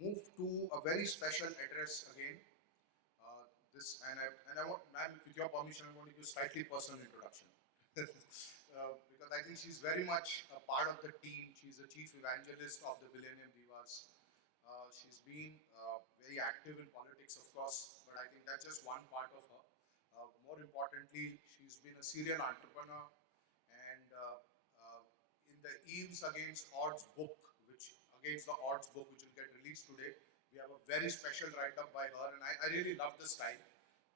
move to a very special address again. I want, ma'am, with your permission, I'm going to give a slightly personal introduction. Because I think she's very much a part of the team. She's the chief evangelist of the Millennium Divas. She's been very active in politics, of course, but I think that's just one part of her. More importantly, she's been a serial entrepreneur, and in the Eves Against Odds book, which against the Odds book, which will get released today, we have a very special write-up by her, and I really love the style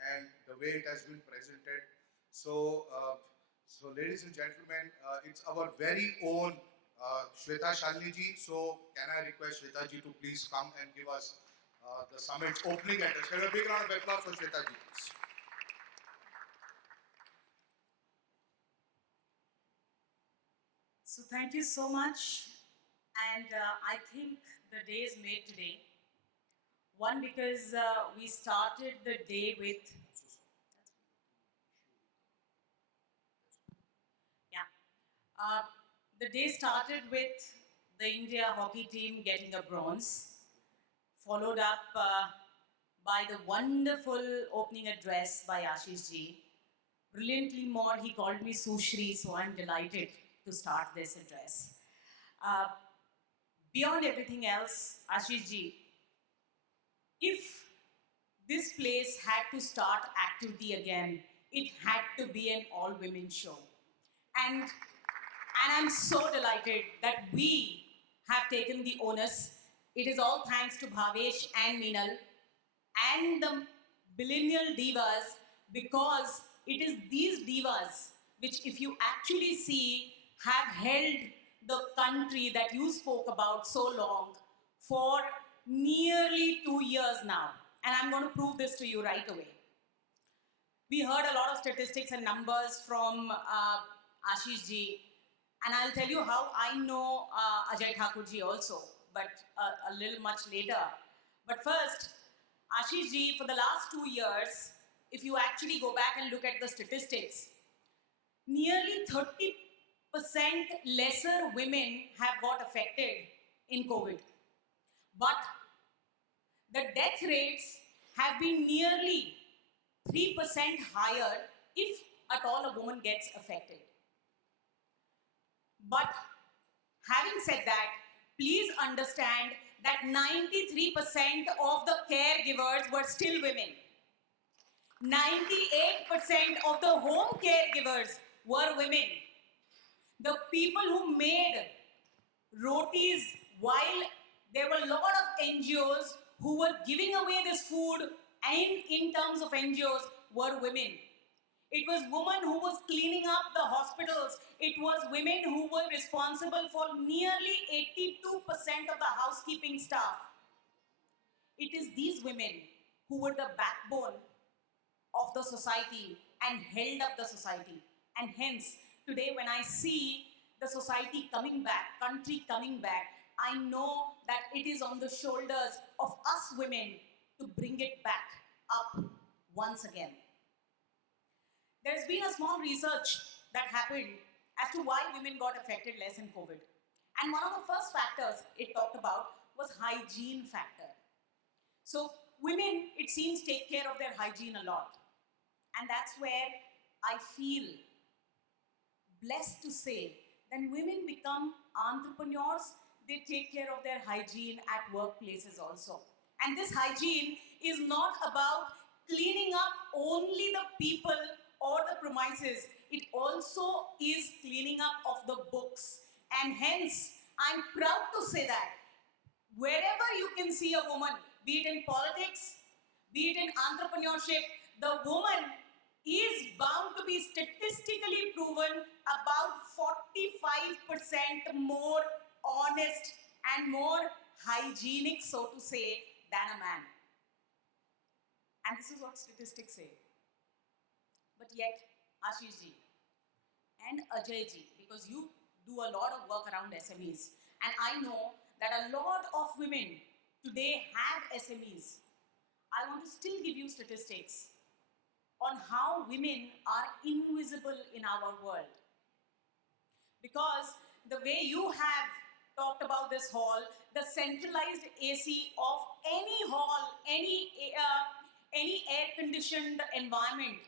and the way it has been presented. So, ladies and gentlemen, it's our very own Shweta Shalini ji. So, can I request Shweta ji to please come and give us the summit's opening address? Can we have a big round of applause for Shweta ji, please? So thank you so much. And I think the day is made today. One, because we started the day with, yeah, uh, the day started with the India hockey team getting a bronze, followed up by the wonderful opening address by Ashish ji. Brilliantly more, he called me Sushri, so I'm delighted to start this address. Uh, Beyond everything else, Ashish ji, if this place had to start activity again, it had to be an all-women show. And I'm so delighted that we have taken the onus. It is all thanks to Bhavesh and Meenal and the millennial divas, because it is these divas which, if you actually see, have held the country that you spoke about so long for nearly 2 years now. And I'm going to prove this to you right away. We heard a lot of statistics and numbers from Ashish ji, and I'll tell you how I know Ajay Thakur ji also, but a little much later. But first, Ashish ji, for the last 2 years, if you actually go back and look at the statistics, nearly 30% lesser women have got affected in COVID. But the death rates have been nearly 3% higher if at all a woman gets affected. But having said that, please understand that 93% of the caregivers were still women. 98% of the home caregivers were women. The people who made rotis while there were a lot of NGOs who were giving away this food, and in terms of NGOs, were women. It was women who was cleaning up the hospitals. It was women who were responsible for nearly 82% of the housekeeping staff. It is these women who were the backbone of the society and held up the society. And hence, today when I see the society coming back, country coming back, I know that it is on the shoulders of us women to bring it back up once again. There's been a small research that happened as to why women got affected less in COVID. And one of the first factors it talked about was hygiene factor. So women, it seems, take care of their hygiene a lot. And that's where I feel blessed to say that women become entrepreneurs, they take care of their hygiene at workplaces also. And this hygiene is not about cleaning up only the people or the premises, it also is cleaning up of the books. And hence, I'm proud to say that wherever you can see a woman, be it in politics, be it in entrepreneurship, the woman is bound to be statistically proven about 45% more honest and more hygienic, so to say, than a man. And this is what statistics say. But yet, Ashish ji and Ajay ji, because you do a lot of work around SMEs, and I know that a lot of women today have SMEs. I want to still give you statistics on how women are invisible in our world. Because the way you have talked about this hall. The centralized AC of any hall, any air-conditioned environment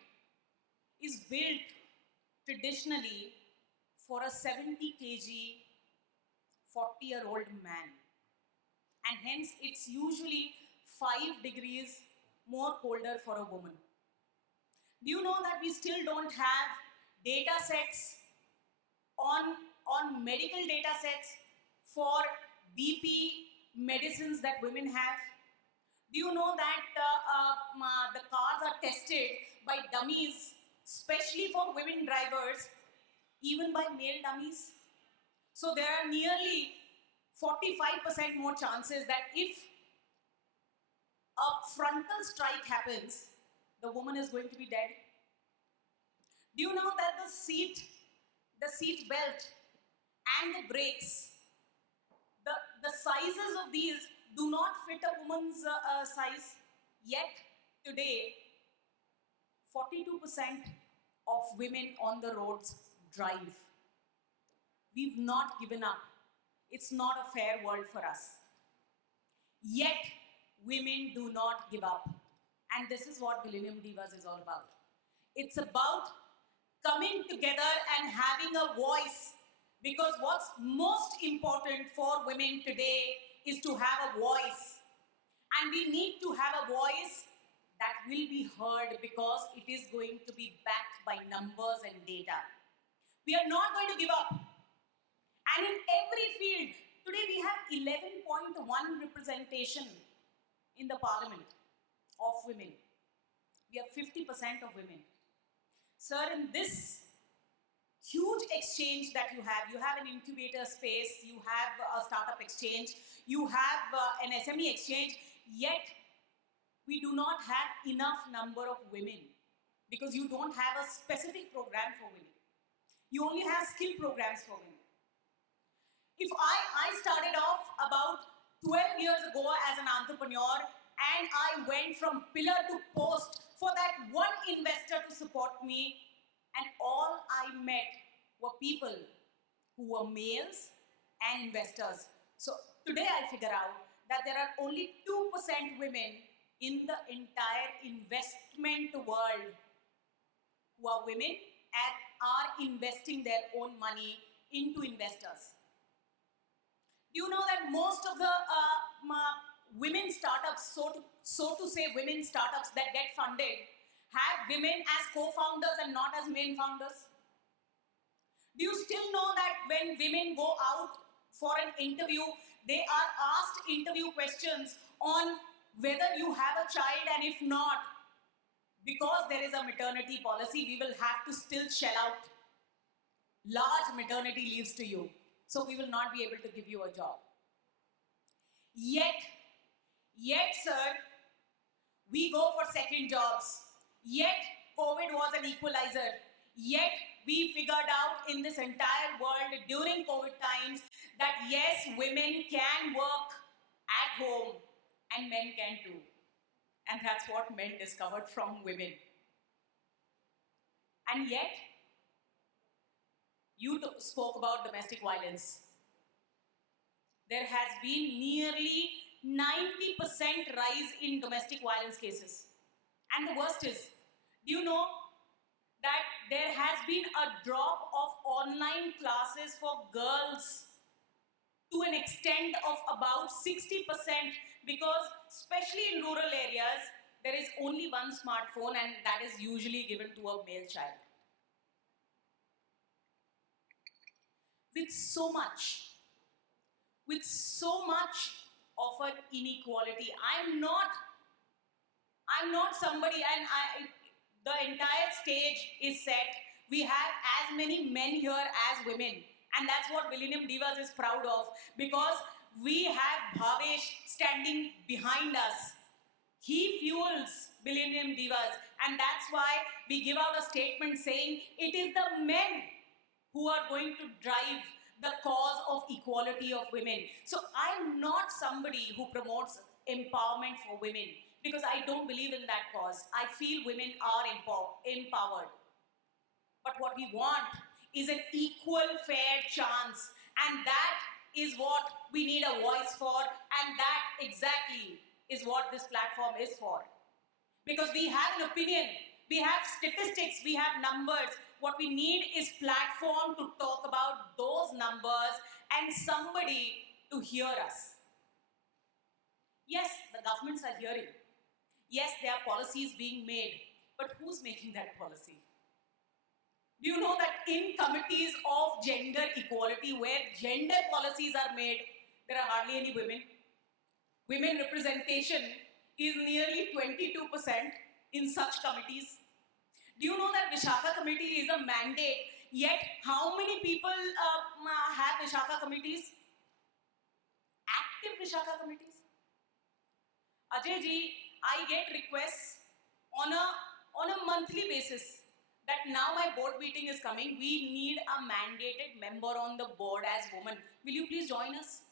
is built traditionally for a 70 kg, 40-year-old man. And hence, it's usually 5 degrees more colder for a woman. Do you know that we still don't have data sets on medical data sets for BP medicines that women have? Do you know that the cars are tested by dummies, especially for women drivers, even by male dummies? So there are nearly 45% more chances that if a frontal strike happens, the woman is going to be dead. Do you know that the seat belt and the brakes, the sizes of these do not fit a woman's size? Yet today, 42% of women on the roads drive. We've not given up. It's not a fair world for us. Yet, women do not give up. And this is what Millennium Divas is all about. It's about coming together and having a voice. Because what's most important for women today is to have a voice. And we need to have a voice that will be heard because it is going to be backed by numbers and data. We are not going to give up. And in every field, today we have 11.1 representation in the parliament of women. We have 50% of women. Sir, in this huge exchange that you have an incubator space, you have a startup exchange, you have an SME exchange, yet we do not have enough number of women because you don't have a specific program for women. You only have skill programs for women. If I started off about 12 years ago as an entrepreneur and I went from pillar to post for that one investor to support me, and all I met were people who were males and investors. So today I figure out that there are only 2% women in the entire investment world who are women and are investing their own money into investors. Do you know that most of the women startups, so to say women startups that get funded, have women as co-founders and not as main founders? Do you still know that when women go out for an interview, they are asked interview questions on whether you have a child, and if not, because there is a maternity policy, we will have to still shell out large maternity leaves to you. So we will not be able to give you a job. Yet, sir, we go for second jobs. Yet, COVID was an equalizer. Yet, we figured out in this entire world during COVID times that yes, women can work at home and men can too. And that's what men discovered from women. And yet, you spoke about domestic violence. There has been nearly 90% rise in domestic violence cases. And the worst is, do you know that there has been a drop of online classes for girls to an extent of about 60%, because especially in rural areas, there is only one smartphone and that is usually given to a male child. With so much of an inequality, I'm not somebody, and the entire stage is set. We have as many men here as women, and that's what Millennium Divas is proud of, because we have Bhavesh standing behind us. He fuels Millennium Divas, and that's why we give out a statement saying it is the men who are going to drive the cause of equality of women. So I'm not somebody who promotes empowerment for women, because I don't believe in that cause. I feel women are empowered. But what we want is an equal, fair chance, and that is what we need a voice for, and that exactly is what this platform is for. Because we have an opinion, we have statistics, we have numbers. What we need is platform to talk about those numbers and somebody to hear us. Yes, the governments are hearing. Yes, there are policies being made, but who's making that policy? Do you know that in committees of gender equality, where gender policies are made, there are hardly any women? Women representation is nearly 22% in such committees. Do you know that Vishakha committee is a mandate, yet how many people have Vishakha committees? Active Vishakha committees? Ajay ji, I get requests on a monthly basis that now my board meeting is coming, we need a mandated member on the board as woman. Will you please join us?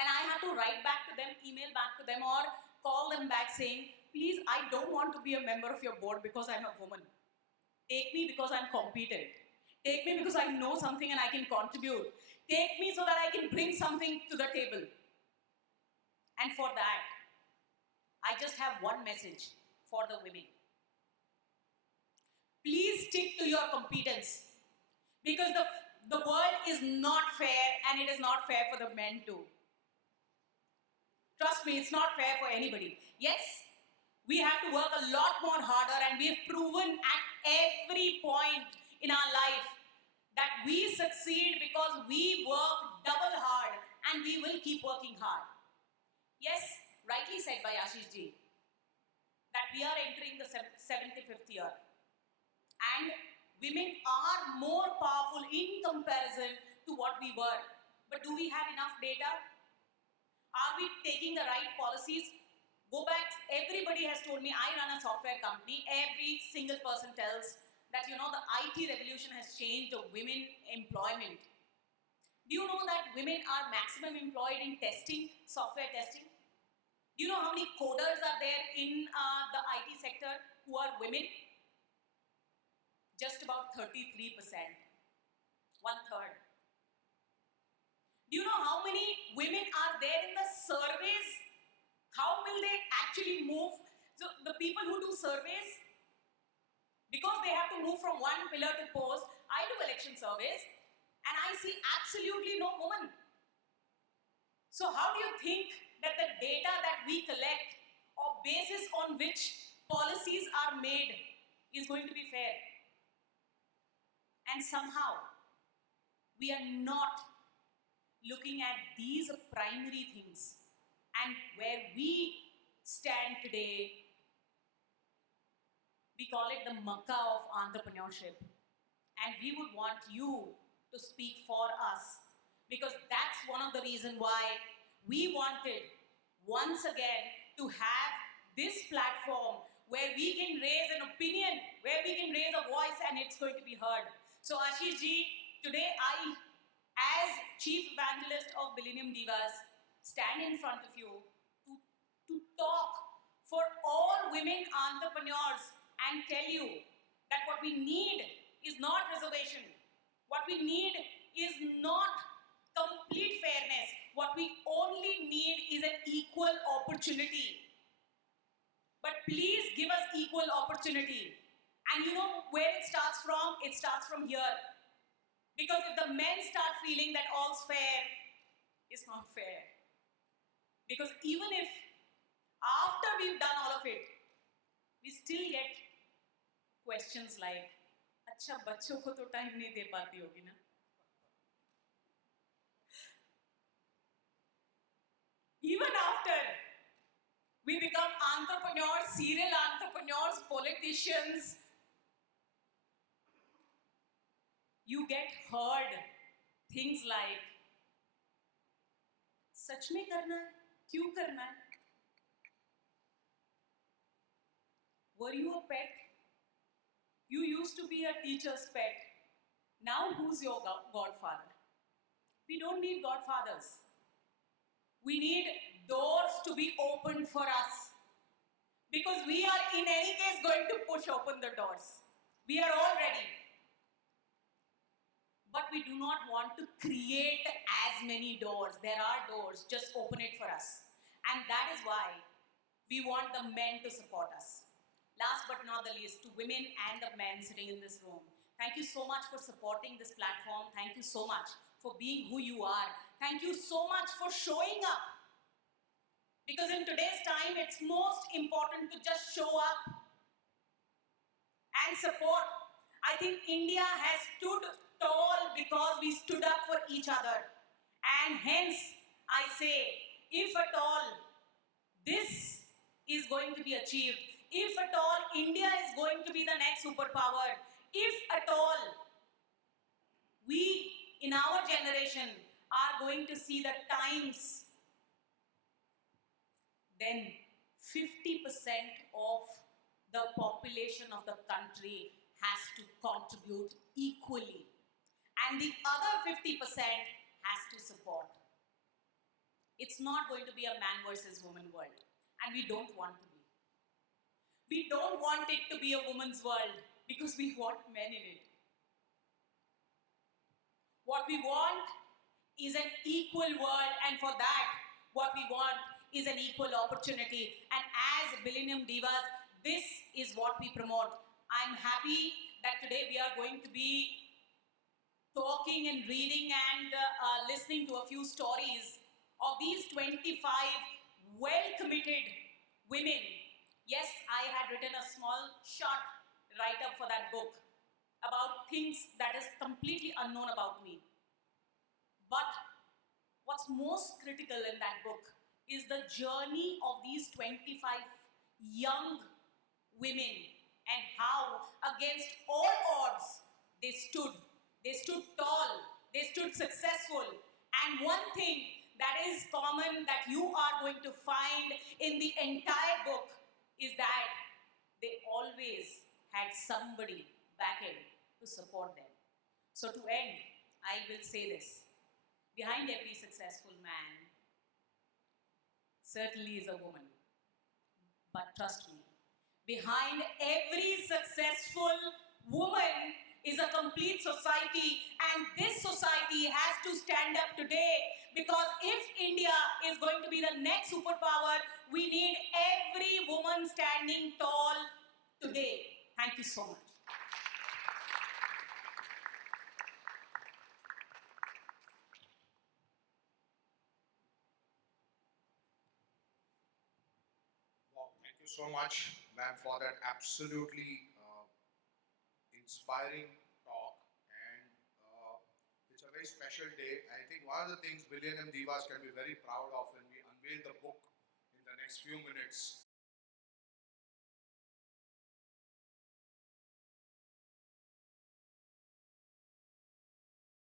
And I have to write back to them, email back to them, or call them back saying, please, I don't want to be a member of your board because I'm a woman. Take me because I'm competent. Take me because I know something and I can contribute. Take me so that I can bring something to the table. And for that, I just have one message for the women. Please stick to your competence, because the world is not fair, and it is not fair for the men too. Trust me, it's not fair for anybody. Yes, we have to work a lot more harder, and we have proven at every point in our life that we succeed because we work double hard, and we will keep working hard. Yes, rightly said by Ashish ji, that we are entering the 75th year. And women are more powerful in comparison to what we were. But do we have enough data? Are we taking the right policies? Go back, everybody has told me, I run a software company. Every single person tells that, the IT revolution has changed the women employment. Do you know that women are maximum employed in testing, software testing? Do you know how many coders are there in the IT sector who are women? Just about 33%, one third. Do you know how many women are there in the surveys? How will they actually move? So the people who do surveys, because they have to move from one pillar to post, I do election surveys and I see absolutely no woman. So how do you think that the data that we collect or basis on which policies are made is going to be fair? And somehow, we are not looking at these primary things. And where we stand today, we call it the Makkah of entrepreneurship. And we would want you to speak for us, because that's one of the reasons why we wanted once again to have this platform where we can raise an opinion, where we can raise a voice, and it's going to be heard. So Ashish ji, today I, as Chief Evangelist of Millennium Divas, stand in front of you to talk for all women entrepreneurs and tell you that what we need is not reservation. What we need is not complete fairness. What we only need is an equal opportunity. But please give us equal opportunity. And you know where it starts from? It starts from here. Because if the men start feeling that all's fair, it's not fair. Because even if after we've done all of it, we still get questions like, अच्छा बच्चों को तो time नहीं दे पाती होगी ना? Even after we become entrepreneurs, serial entrepreneurs, politicians, you get heard things like, सच में करना है? क्यों करना है? Were you a pet? You used to be a teacher's pet. Now who's your godfather? We don't need godfathers. We need doors to be opened for us. Because we are in any case going to push open the doors. We are all ready. But but we do not want to create as many doors. There are doors, just open it for us. And that is why we want the men to support us. Last but not the least, to women and the men sitting in this room, thank you so much for supporting this platform. Thank you so much for being who you are. Thank you so much for showing up. Because in today's time, it's most important to just show up and support. I think India has stood tall because we stood up for each other. And hence, I say, if at all this is going to be achieved, if at all India is going to be the next superpower, if at all we in our generation are going to see the times, then 50% of the population of the country has to contribute equally. And the other 50% has to support. It's not going to be a man versus woman world. And we don't want to be. We don't want it to be a woman's world because we want men in it. What we want is an equal world, and for that, what we want is an equal opportunity. And as Millennium Divas, this is what we promote. I'm happy that today we are going to be talking and reading and listening to a few stories of these 25 well-committed women. Yes, I had written a small short write-up for that book about things that is completely unknown about me. But what's most critical in that book is the journey of these 25 young women and how, against all odds, they stood. They stood tall. They stood successful. And one thing that is common that you are going to find in the entire book is that they always had somebody backing to support them. So to end, I will say this. Behind every successful man certainly is a woman. But trust me, behind every successful woman is a complete society, and this society has to stand up today, because if India is going to be the next superpower, we need every woman standing tall today. Thank you so much. Wow, thank you so much, ma'am, for that absolutely inspiring talk. And it's a very special day. I think one of the things Millennium Divas can be very proud of when we unveil the book in the next few minutes